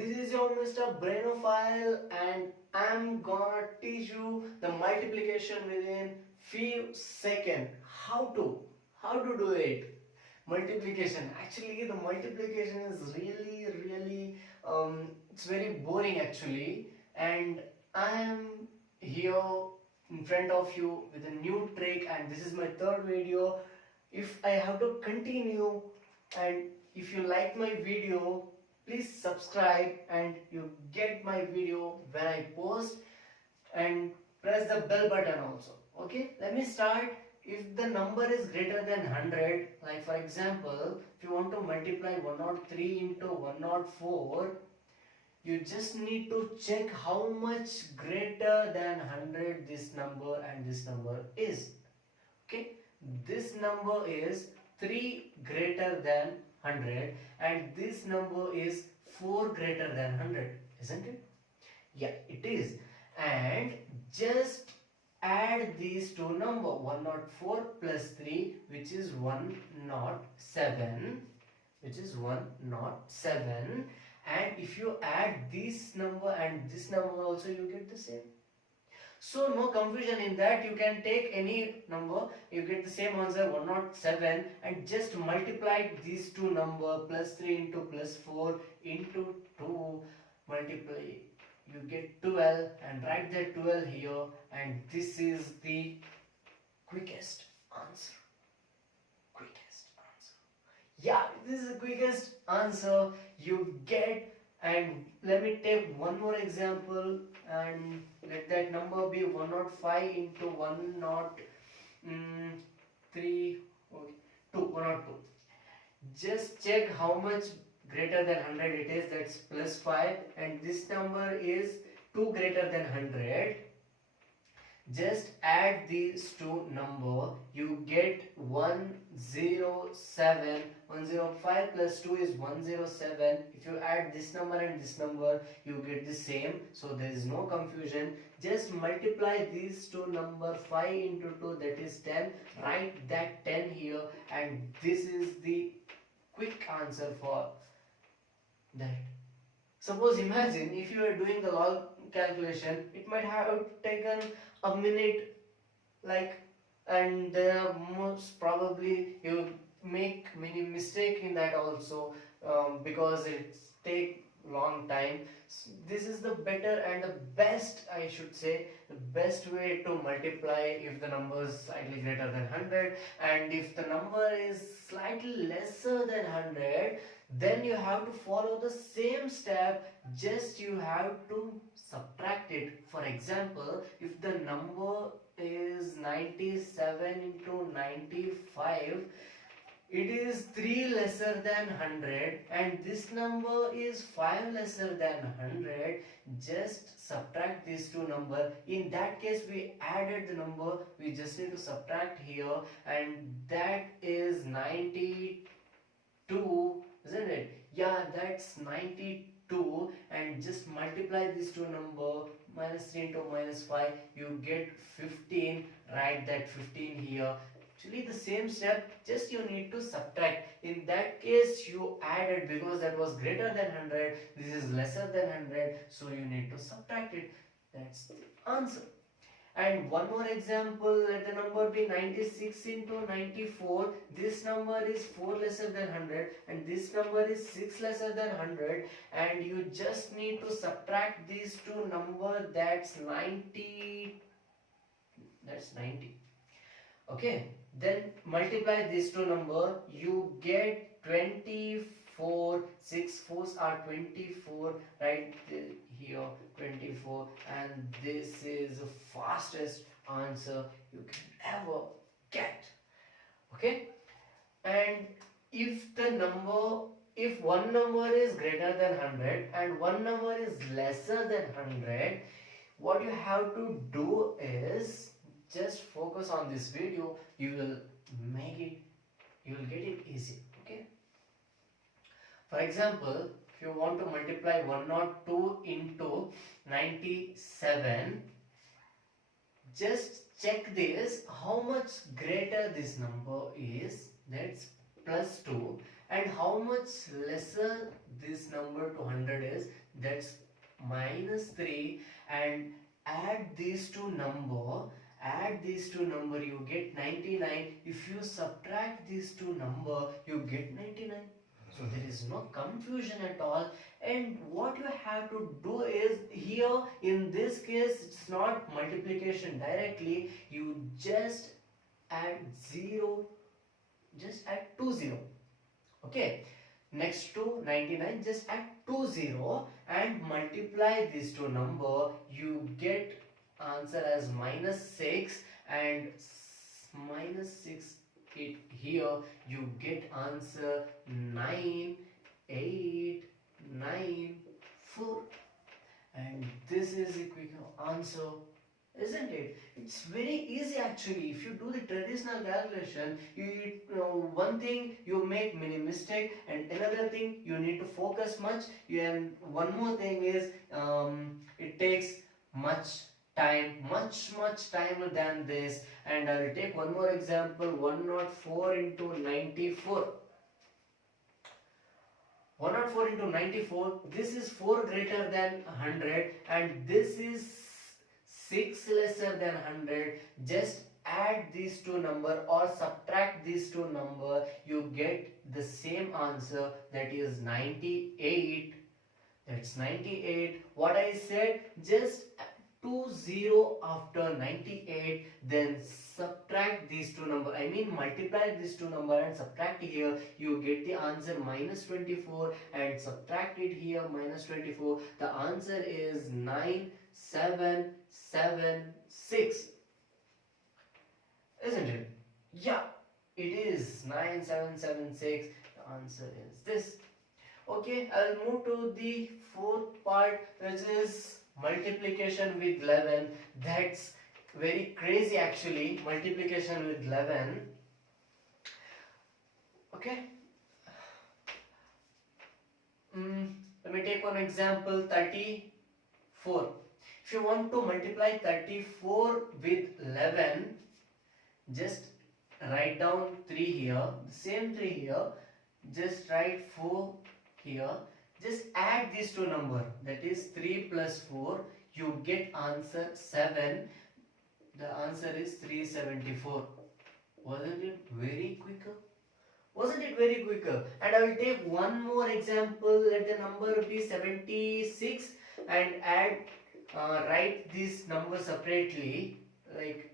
this is your Mr. Brainophile and I'm gonna teach you the multiplication within few seconds. How to do it. Multiplication. Actually, the multiplication is really it's very boring actually, and I am here in front of you with a new trick, and this is my third video. If I have to continue, and if you like my video, please subscribe and you get my video when I post, and press the bell button also. Okay, let me start. If the number is greater than 100, like for example, if you want to multiply 103 into 104, you just need to check how much greater than 100 this number and this number is. Okay, this number is 3 greater than 100 and this number is 4 greater than 100, isn't it? Yeah, it is. And just add these two numbers, 104 plus 3, which is 107, and if you add this number and this number also, you get the same. So no confusion in that. You can take any number, you get the same answer, 107, and just multiply these two numbers, plus 3 into plus 4 into 2, multiply, you get 12, and write that 12 here, and this is the quickest answer. Yeah, this is the quickest answer you get. And let me take one more example, and let that number be 105 into 103, okay, 102. Just check how much greater than 100 it is, that's plus 5, and this number is 2 greater than 100. Just add these two numbers, you get 107. 105 plus 2 is 107. If you add this number and this number, you get the same, so there is no confusion. Just multiply these two numbers, 5 into 2, that is 10. Write that 10 here, and this is the quick answer for that. Suppose imagine if you are doing the log calculation, it might have taken a minute, like, and most probably you make many mistake in that also, because it take long time. This is the better and the best, I should say, the best way to multiply if the number is slightly greater than 100, and if the number is slightly lesser than 100, then you have to follow the same step, just you have to subtract it. For example, if the number is 97 into 95, it is 3 lesser than 100, and this number is 5 lesser than 100. Just subtract these two numbers. In that case, we added the number, we just need to subtract here, and that is 92, isn't it? Yeah, that's 92, and just multiply these two numbers, minus 3 into minus 5, you get 15. Write that 15 here. Actually the same step, just you need to subtract. In that case you added, because that was greater than 100, this is lesser than 100, so you need to subtract it. That's the answer. And one more example, let the number be 96 into 94. This number is 4 lesser than 100 and this number is 6 lesser than 100, and you just need to subtract these two numbers, that's 90. Okay, then multiply these two numbers, you get 24. 6 fours are 24, right here 24, and this is the fastest answer you can ever get. Okay, and if one number is greater than 100 and one number is lesser than 100, what you have to do is just focus on this video, you will get it easy. Okay, for example, if you want to multiply 102 into 97, just check this, how much greater this number is, that's plus 2, And how much lesser this number to 100 is? That's minus 3. And add these two number, you get 99. If you subtract these two number, you get 99. So there is no confusion at all. And what you have to do is, here in this case it's not multiplication directly, you just add 0, just add 20. Okay, next to 99 just add 20 and multiply these two number, you get answer as minus 6, and minus 6 it here, you get answer 9 8 9 4. And this is a quick answer, isn't it? It's very easy actually. If you do the traditional calculation, you know, one thing you make many mistake, and another thing you need to focus much, and one more thing is it takes much time, much time than this. And I'll take one more example. 104 into 94. 104 into 94, this is 4 greater than 100, and this is 6 lesser than 100. Just add these two number or subtract these two number, you get the same answer, that is 98. That's 98. What I said, just 20 after 98, then subtract these two number, I mean multiply these two number and subtract here, you get the answer minus 24, and subtract it here minus 24, the answer is 9776, isn't it? Yeah, it is 9776. The answer is this. Okay, I'll move to the fourth part, which is multiplication with 11. That's very crazy actually, multiplication with 11. Okay, let me take one example, 34. If you want to multiply 34 with 11, just write down 3 here, the same 3 here, just write 4 here, just add these two number, that is 3 plus 4, you get answer 7. The answer is 374. Wasn't it very quicker? Wasn't it very quicker? And I will take one more example. Let the number be 76 and add, write this number separately, like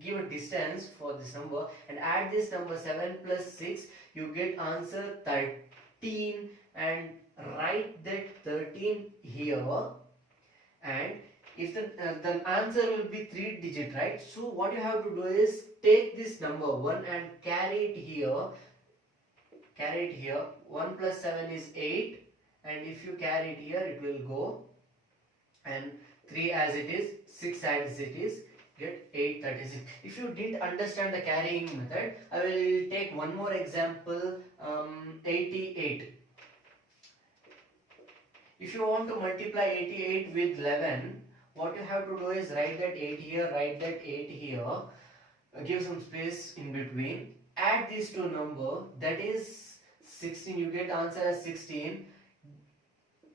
give a distance for this number and add this number. 7 plus 6, you get answer 13, and write that 13 here. And if the answer will be 3 digit, right? So what you have to do is take this number 1 and carry it here. 1 plus 7 is 8, and if you carry it here, it will go, and 3 as it is, 6 as it is, get 836. If you didn't understand the carrying method, I will take one more example, 88. If you want to multiply 88 with 11, what you have to do is write that 8 here, write that 8 here, give some space in between, add these two number, that is 16, you get answer as 16,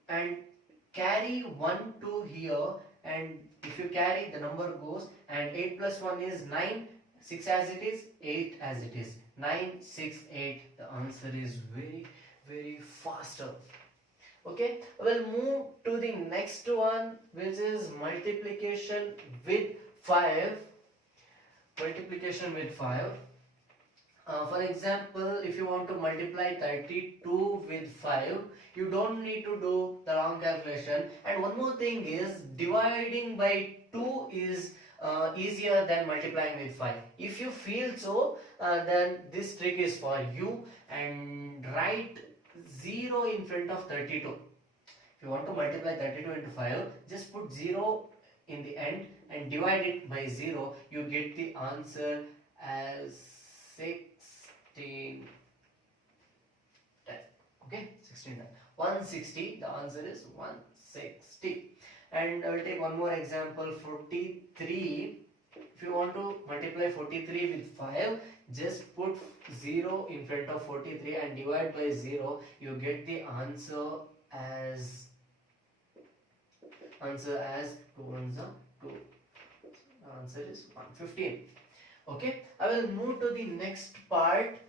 and carry 1 2 here, and if you carry, the number goes, and 8 plus 1 is 9, 6 as it is, 8 as it is, 9 6 8. The answer is very faster. Okay, we'll move to the next one, which is multiplication with 5. Multiplication with 5. For example, if you want to multiply 32 with 5, you don't need to do the long calculation. And one more thing is, dividing by 2 is easier than multiplying with 5. If you feel so, then this trick is for you, and write 0 in front of 32. If you want to multiply 32 into 5, just put 0 in the end and divide it by 0. You get the answer as 16. Okay, 16. 160. The answer is 160. And I will take one more example, 43. If you want to multiply 43 with 5, just put 0 in front of 43 and divide by 0. You get the as 2 ones are 2. The answer is 115. Okay, I will move to the next part.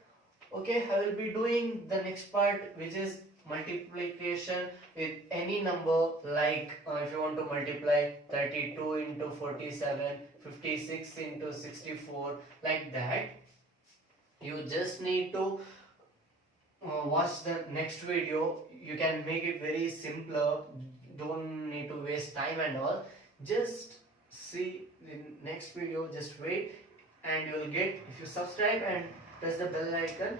Okay, I will be doing the next part, which is multiplication with any number, like if you want to multiply 32 into 47, 56 into 64, like that. You just need to watch the next video. You can make it very simpler, don't need to waste time and all. Just see the next video, just wait, and you will get, if you subscribe and press the bell icon,